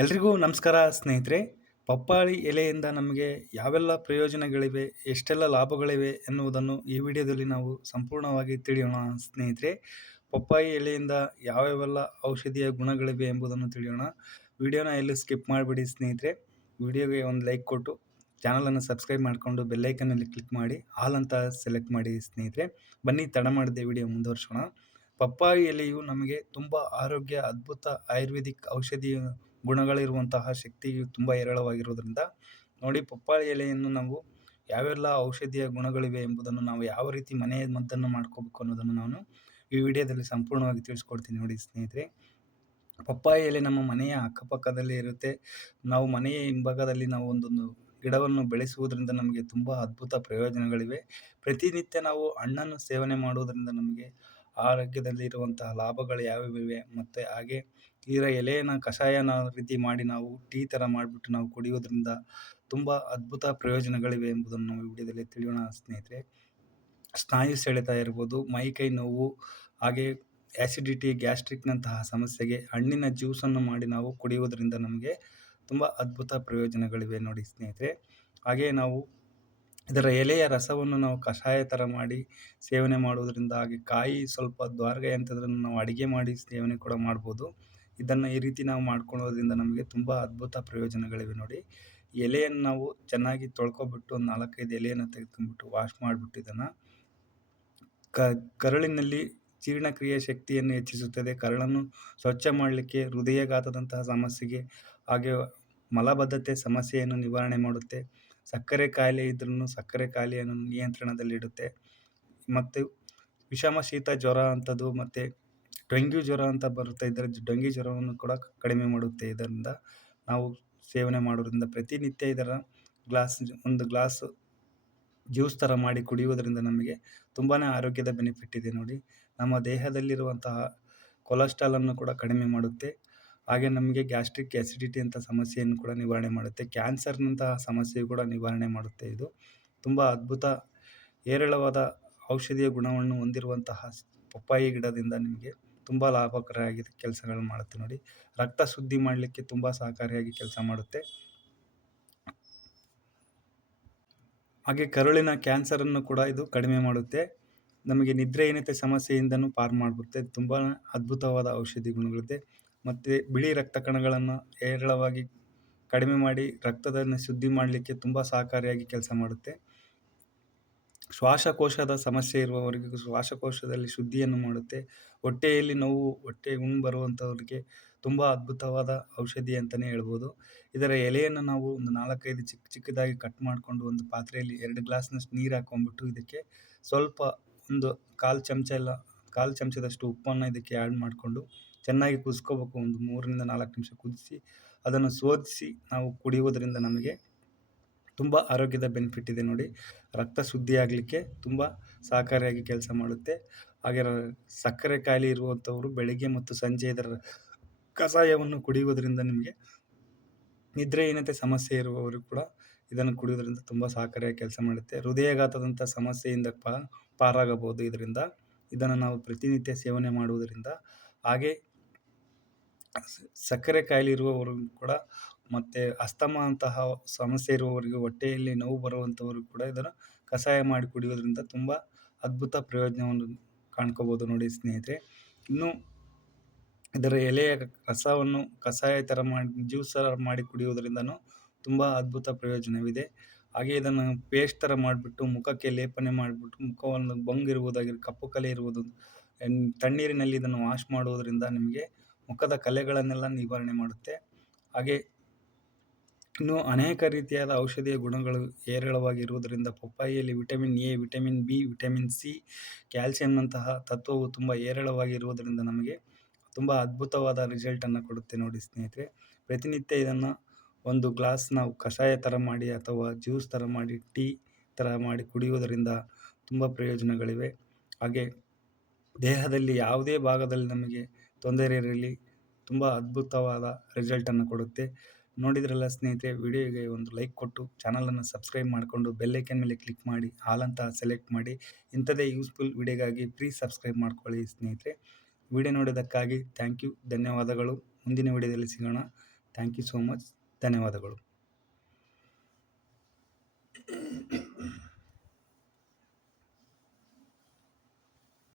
ಎಲ್ರಿಗೂ ನಮಸ್ಕಾರ ಸ್ನೇಹಿತರೆ. ಪಪ್ಪಾಳಿ ಎಲೆಯಿಂದ ನಮಗೆ ಯಾವೆಲ್ಲ ಪ್ರಯೋಜನಗಳಿವೆ, ಎಷ್ಟೆಲ್ಲ ಲಾಭಗಳಿವೆ ಎನ್ನುವುದನ್ನು ಈ ವಿಡಿಯೋದಲ್ಲಿ ನಾವು ಸಂಪೂರ್ಣವಾಗಿ ತಿಳಿಯೋಣ ಸ್ನೇಹಿತರೆ. ಪಪ್ಪಾಯಿ ಎಲೆಯಿಂದ ಯಾವ್ಯಾವೆಲ್ಲ ಔಷಧೀಯ ಗುಣಗಳಿವೆ ಎಂಬುದನ್ನು ತಿಳಿಯೋಣ. ವಿಡಿಯೋನ ಎಲ್ಲಿ ಸ್ಕಿಪ್ ಮಾಡಿಬಿಡಿ ಸ್ನೇಹಿತರೆ. ವಿಡಿಯೋಗೆ ಒಂದು ಲೈಕ್ ಕೊಟ್ಟು, ಚಾನಲನ್ನು ಸಬ್ಸ್ಕ್ರೈಬ್ ಮಾಡಿಕೊಂಡು ಬೆಲ್ಲೈಕನಲ್ಲಿ ಕ್ಲಿಕ್ ಮಾಡಿ, ಆಲ್ ಅಂತ ಸೆಲೆಕ್ಟ್ ಮಾಡಿ ಸ್ನೇಹಿತರೆ. ಬನ್ನಿ, ತಡ ಮಾಡಿದೆ ವಿಡಿಯೋ ಮುಂದುವರ್ಸೋಣ. ಪಪ್ಪಾಯಿ ಎಲೆಯು ನಮಗೆ ತುಂಬ ಆರೋಗ್ಯ, ಅದ್ಭುತ ಆಯುರ್ವೇದಿಕ್ ಔಷಧಿ ಗುಣಗಳಿರುವಂತಹ ಶಕ್ತಿಯು ತುಂಬ ಹೇರಳವಾಗಿರುವುದರಿಂದ ನೋಡಿ ಪಪ್ಪಾಳಿ ಎಲೆಯನ್ನು ನಾವು ಯಾವೆಲ್ಲ ಔಷಧಿಯ ಗುಣಗಳಿವೆ ಎಂಬುದನ್ನು ನಾವು ಯಾವ ರೀತಿ ಮನೆಯ ಮದ್ದನ್ನು ಮಾಡ್ಕೋಬೇಕು ಅನ್ನೋದನ್ನು ನಾನು ಈ ವಿಡಿಯೋದಲ್ಲಿ ಸಂಪೂರ್ಣವಾಗಿ ತಿಳಿಸ್ಕೊಡ್ತೀನಿ ನೋಡಿ ಸ್ನೇಹಿತರೆ. ಪಪ್ಪಾಯಿ ಎಲೆ ನಮ್ಮ ಮನೆಯ ಅಕ್ಕಪಕ್ಕದಲ್ಲಿ ಇರುತ್ತೆ. ನಾವು ಮನೆಯ ಹಿಂಭಾಗದಲ್ಲಿ ನಾವು ಒಂದೊಂದು ಗಿಡವನ್ನು ಬೆಳೆಸುವುದರಿಂದ ನಮಗೆ ತುಂಬ ಅದ್ಭುತ ಪ್ರಯೋಜನಗಳಿವೆ. ಪ್ರತಿನಿತ್ಯ ನಾವು ಹಣ್ಣನ್ನು ಸೇವನೆ ಮಾಡುವುದರಿಂದ ನಮಗೆ ಆರೋಗ್ಯದಲ್ಲಿ ಇರುವಂತಹ ಲಾಭಗಳು ಯಾವ್ಯಾವಿವೆ ಮತ್ತು ಹಾಗೆ ಇದರ ಎಲೆಯನ್ನು ಕಷಾಯನ ರೀತಿ ಮಾಡಿ ನಾವು ಟೀ ಥರ ಮಾಡಿಬಿಟ್ಟು ನಾವು ಕುಡಿಯೋದ್ರಿಂದ ತುಂಬ ಅದ್ಭುತ ಪ್ರಯೋಜನಗಳಿವೆ ಎಂಬುದನ್ನು ನಾವು ವಿಡಿಯೋದಲ್ಲಿ ತಿಳಿಯೋಣ ಸ್ನೇಹಿತರೆ. ಸ್ನಾಯು ಸೆಳೆತ ಇರ್ಬೋದು ಮೈಕೈ ನೋವು, ಹಾಗೆ ಆ್ಯಸಿಡಿಟಿ ಗ್ಯಾಸ್ಟ್ರಿಕ್ನಂತಹ ಸಮಸ್ಯೆಗೆ ಹಣ್ಣಿನ ಜ್ಯೂಸನ್ನು ಮಾಡಿ ನಾವು ಕುಡಿಯೋದ್ರಿಂದ ನಮಗೆ ತುಂಬ ಅದ್ಭುತ ಪ್ರಯೋಜನಗಳಿವೆ ನೋಡಿ ಸ್ನೇಹಿತರೆ. ಹಾಗೆ ನಾವು ಇದರ ಎಲೆಯ ರಸವನ್ನು ನಾವು ಕಷಾಯ ಥರ ಮಾಡಿ ಸೇವನೆ ಮಾಡುವುದರಿಂದ ಹಾಗೆ ಕಾಯಿ ಸ್ವಲ್ಪ ದ್ವಾರಗೆ ಅಂತದ್ರನ್ನು ನಾವು ಅಡುಗೆ ಮಾಡಿ ಸೇವನೆ ಕೂಡ ಮಾಡ್ಬೋದು. ಇದನ್ನು ಈ ರೀತಿ ನಾವು ಮಾಡ್ಕೊಳ್ಳೋದ್ರಿಂದ ನಮಗೆ ತುಂಬ ಅದ್ಭುತ ಪ್ರಯೋಜನಗಳಿವೆ ನೋಡಿ. ಎಲೆಯನ್ನು ನಾವು ಚೆನ್ನಾಗಿ ತೊಳ್ಕೊಬಿಟ್ಟು ಒಂದು ನಾಲ್ಕೈದು ಎಲೆಯನ್ನು ತೆಗೆದುಕೊಂಡ್ಬಿಟ್ಟು ವಾಶ್ ಮಾಡಿಬಿಟ್ಟು ಇದನ್ನು ಕ, ಕರುಳಿನಲ್ಲಿ ಜೀರ್ಣಕ್ರಿಯೆ ಶಕ್ತಿಯನ್ನು ಹೆಚ್ಚಿಸುತ್ತದೆ. ಕರಳನ್ನು ಸ್ವಚ್ಛ ಮಾಡಲಿಕ್ಕೆ ಹೃದಯಘಾತದಂತಹ ಸಮಸ್ಯೆಗೆ ಹಾಗೆ ಮಲಬದ್ಧತೆ ಸಮಸ್ಯೆಯನ್ನು ನಿವಾರಣೆ ಮಾಡುತ್ತೆ. ಸಕ್ಕರೆ ಕಾಯಿಲೆ ಇದ್ರೂ ಸಕ್ಕರೆ ಕಾಯಿಲೆಯನ್ನು ನಿಯಂತ್ರಣದಲ್ಲಿಡುತ್ತೆ. ಮತ್ತು ವಿಷಮ ಶೀತ ಜ್ವರ ಅಂಥದ್ದು ಮತ್ತು ಡೆಂಗ್ಯೂ ಜ್ವರ ಅಂತ ಬರುತ್ತೆ ಇದ್ದರೆ ಡೆಂಗ್ಯೂ ಜ್ವರವನ್ನು ಕೂಡ ಕಡಿಮೆ ಮಾಡುತ್ತೆ. ಇದರಿಂದ ನಾವು ಸೇವನೆ ಮಾಡೋದ್ರಿಂದ ಪ್ರತಿನಿತ್ಯ ಇದರ ಗ್ಲಾಸ್, ಒಂದು ಗ್ಲಾಸ್ ಜ್ಯೂಸ್ ಥರ ಮಾಡಿ ಕುಡಿಯುವುದರಿಂದ ನಮಗೆ ತುಂಬಾ ಆರೋಗ್ಯದ ಬೆನಿಫಿಟ್ ಇದೆ ನೋಡಿ. ನಮ್ಮ ದೇಹದಲ್ಲಿರುವಂತಹ ಕೊಲೆಸ್ಟ್ರಾಲನ್ನು ಕೂಡ ಕಡಿಮೆ ಮಾಡುತ್ತೆ. ಹಾಗೆ ನಮಗೆ ಗ್ಯಾಸ್ಟ್ರಿಕ್ ಆ್ಯಸಿಡಿಟಿ ಅಂತ ಸಮಸ್ಯೆಯನ್ನು ಕೂಡ ನಿವಾರಣೆ ಮಾಡುತ್ತೆ. ಕ್ಯಾನ್ಸರ್ನಂತಹ ಸಮಸ್ಯೆಯು ಕೂಡ ನಿವಾರಣೆ ಮಾಡುತ್ತೆ ಇದು. ತುಂಬ ಅದ್ಭುತ, ಹೇರಳವಾದ ಔಷಧೀಯ ಗುಣವನ್ನು ಹೊಂದಿರುವಂತಹ ಪಪ್ಪಾಯಿ ಗಿಡದಿಂದ ನಿಮಗೆ ತುಂಬ ಲಾಭಕರವಾಗಿ ಕೆಲಸಗಳನ್ನು ಮಾಡುತ್ತೆ ನೋಡಿ. ರಕ್ತ ಶುದ್ಧಿ ಮಾಡಲಿಕ್ಕೆ ತುಂಬ ಸಹಕಾರಿಯಾಗಿ ಕೆಲಸ ಮಾಡುತ್ತೆ. ಹಾಗೆ ಕರುಳಿನ ಕ್ಯಾನ್ಸರನ್ನು ಕೂಡ ಇದು ಕಡಿಮೆ ಮಾಡುತ್ತೆ. ನಮಗೆ ನಿದ್ರೆಹೀನತೆ ಸಮಸ್ಯೆಯಿಂದನೂ ಪಾರು ಮಾಡಿಬಿಡುತ್ತೆ. ತುಂಬ ಅದ್ಭುತವಾದ ಔಷಧಿ ಗುಣಗಳಿದೆ. ಮತ್ತು ಬಿಳಿ ರಕ್ತ ಕಣಗಳನ್ನು ಹೇರಳವಾಗಿ ಕಡಿಮೆ ಮಾಡಿ ರಕ್ತದನ್ನು ಶುದ್ಧಿ ಮಾಡಲಿಕ್ಕೆ ತುಂಬ ಸಹಕಾರಿಯಾಗಿ ಕೆಲಸ ಮಾಡುತ್ತೆ. ಶ್ವಾಸಕೋಶದ ಸಮಸ್ಯೆ ಇರುವವರಿಗೂ ಶ್ವಾಸಕೋಶದಲ್ಲಿ ಶುದ್ಧಿಯನ್ನು ಮಾಡುತ್ತೆ. ಹೊಟ್ಟೆಯಲ್ಲಿ ನೋವು, ಹೊಟ್ಟೆ ಹುಣ್ಣು ಬರುವಂಥವ್ರಿಗೆ ತುಂಬ ಅದ್ಭುತವಾದ ಔಷಧಿ ಅಂತಲೇ ಹೇಳ್ಬೋದು. ಇದರ ಎಲೆಯನ್ನು ನಾವು ಒಂದು ನಾಲ್ಕೈದು ಚಿಕ್ಕ ಚಿಕ್ಕದಾಗಿ ಕಟ್ ಮಾಡಿಕೊಂಡು ಒಂದು ಪಾತ್ರೆಯಲ್ಲಿ ಎರಡು ಗ್ಲಾಸ್ನಷ್ಟು ನೀರು ಹಾಕ್ಕೊಂಡ್ಬಿಟ್ಟು ಇದಕ್ಕೆ ಸ್ವಲ್ಪ ಒಂದು ಕಾಲು ಚಮಚ ಎಲ್ಲ, ಕಾಲು ಚಮಚದಷ್ಟು ಉಪ್ಪನ್ನು ಇದಕ್ಕೆ ಆ್ಯಡ್ ಮಾಡಿಕೊಂಡು ಚೆನ್ನಾಗಿ ಕುದಿಸ್ಕೋಬೇಕು. ಒಂದು ಮೂರರಿಂದ ನಾಲ್ಕು ನಿಮಿಷ ಕುದಿಸಿ ಅದನ್ನು ಶೋಧಿಸಿ ನಾವು ಕುಡಿಯುವುದರಿಂದ ನಮಗೆ ತುಂಬ ಆರೋಗ್ಯದ ಬೆನಿಫಿಟ್ ಇದೆ ನೋಡಿ. ರಕ್ತ ಶುದ್ಧಿ ಆಗಲಿಕ್ಕೆ ತುಂಬ ಸಹಕಾರಿಯಾಗಿ ಕೆಲಸ ಮಾಡುತ್ತೆ. ಹಾಗೆ ಸಕ್ಕರೆ ಕಾಯಿಲೆ ಇರುವಂಥವರು ಬೆಳಿಗ್ಗೆ ಮತ್ತು ಸಂಜೆ ಇದರ ಕಷಾಯವನ್ನು ಕುಡಿಯುವುದರಿಂದ ನಿಮಗೆ ನಿದ್ರೆಹೀನತೆ ಸಮಸ್ಯೆ ಇರುವವರು ಕೂಡ ಇದನ್ನು ಕುಡಿಯೋದ್ರಿಂದ ತುಂಬ ಸಹಕಾರಿಯಾಗಿ ಕೆಲಸ ಮಾಡುತ್ತೆ. ಹೃದಯಾಘಾತದಂಥ ಸಮಸ್ಯೆಯಿಂದ ಪಾ, ಪಾರಾಗಬಹುದು ಇದರಿಂದ. ಇದನ್ನು ನಾವು ಪ್ರತಿನಿತ್ಯ ಸೇವನೆ ಮಾಡುವುದರಿಂದ. ಹಾಗೆ ಸಕ್ಕರೆ ಕಾಯಿಲೆ ಇರುವವರು ಕೂಡ ಮತ್ತು ಅಸ್ತಮ ಅಂತಹ ಸಮಸ್ಯೆ ಇರುವವರಿಗೆ ಹೊಟ್ಟೆಯಲ್ಲಿ ನೋವು ಬರುವಂಥವ್ರಿಗೆ ಕೂಡ ಇದನ್ನು ಕಷಾಯ ಮಾಡಿ ಕುಡಿಯೋದ್ರಿಂದ ತುಂಬ ಅದ್ಭುತ ಪ್ರಯೋಜನವನ್ನು ಕಾಣ್ಕೋಬೋದು ನೋಡಿ ಸ್ನೇಹಿತರೆ. ಇನ್ನು ಇದರ ಎಲೆಯ ರಸವನ್ನು ಕಷಾಯ ಥರ ಮಾಡಿ, ಜ್ಯೂಸ್ ಥರ ಮಾಡಿ ಕುಡಿಯೋದ್ರಿಂದನೂ ತುಂಬ ಅದ್ಭುತ ಪ್ರಯೋಜನವಿದೆ. ಹಾಗೆ ಇದನ್ನು ಪೇಸ್ಟ್ ಥರ ಮಾಡಿಬಿಟ್ಟು ಮುಖಕ್ಕೆ ಲೇಪನೆ ಮಾಡಿಬಿಟ್ಟು ಮುಖವನ್ನು ಬಂಗಿರುವುದಾಗಿ ಕಪ್ಪು ಕಲೆ ಇರುವುದು ತಣ್ಣೀರಿನಲ್ಲಿ ಇದನ್ನು ವಾಶ್ ಮಾಡುವುದರಿಂದ ನಿಮಗೆ ಮುಖದ ಕಲೆಗಳನ್ನೆಲ್ಲ ನಿವಾರಣೆ ಮಾಡುತ್ತೆ. ಹಾಗೆ ಇನ್ನು ಅನೇಕ ರೀತಿಯಾದ ಔಷಧೀಯ ಗುಣಗಳು ಹೇರಳವಾಗಿರುವುದರಿಂದ ಪಪ್ಪಾಯಿಯಲ್ಲಿ vitamin A, vitamin B, vitamin C ಕ್ಯಾಲ್ಸಿಯಂನಂತಹ ತತ್ವವು ತುಂಬ ಹೇರಳವಾಗಿರುವುದರಿಂದ ನಮಗೆ ತುಂಬ ಅದ್ಭುತವಾದ ರಿಸಲ್ಟನ್ನು ಕೊಡುತ್ತೆ ನೋಡಿ ಸ್ನೇಹಿತರೆ. ಪ್ರತಿನಿತ್ಯ ಇದನ್ನು ಒಂದು ಗ್ಲಾಸ್ ನಾವು ಕಷಾಯ ಥರ ಮಾಡಿ ಅಥವಾ ಜ್ಯೂಸ್ ಥರ ಮಾಡಿ ಟೀ ಥರ ಮಾಡಿ ಕುಡಿಯುವುದರಿಂದ ತುಂಬ ಪ್ರಯೋಜನಗಳಿವೆ. ಹಾಗೆ ದೇಹದಲ್ಲಿ ಯಾವುದೇ ಭಾಗದಲ್ಲಿ ನಮಗೆ ತೊಂದರೆ ಇರಲಿ, ತುಂಬ ಅದ್ಭುತವಾದ ರಿಸಲ್ಟನ್ನು ಕೊಡುತ್ತೆ. ನೋಡಿದ್ರಲ್ಲ ಸ್ನೇಹಿತರೆ, ವಿಡಿಯೋಗೆ ಒಂದು ಲೈಕ್ ಕೊಟ್ಟು ಚಾನಲನ್ನು ಸಬ್ಸ್ಕ್ರೈಬ್ ಮಾಡಿಕೊಂಡು ಬೆಲ್ಲೈಕನ್ ಮೇಲೆ ಕ್ಲಿಕ್ ಮಾಡಿ ಹಾಲ್ ಅಂತ ಸೆಲೆಕ್ಟ್ ಮಾಡಿ ಇಂಥದೇ ಯೂಸ್ಫುಲ್ ವಿಡಿಯೋಗಾಗಿ ಪ್ಲೀಸ್ ಸಬ್ಸ್ಕ್ರೈಬ್ ಮಾಡ್ಕೊಳ್ಳಿ ಸ್ನೇಹಿತರೆ. ವಿಡಿಯೋ ನೋಡೋದಕ್ಕಾಗಿ ಥ್ಯಾಂಕ್ ಯು ಧನ್ಯವಾದಗಳು. ಮುಂದಿನ ವಿಡಿಯೋದಲ್ಲಿ ಸಿಗೋಣ. ಥ್ಯಾಂಕ್ ಯು ಸೋ ಮಚ್ ಧನ್ಯವಾದಗಳು.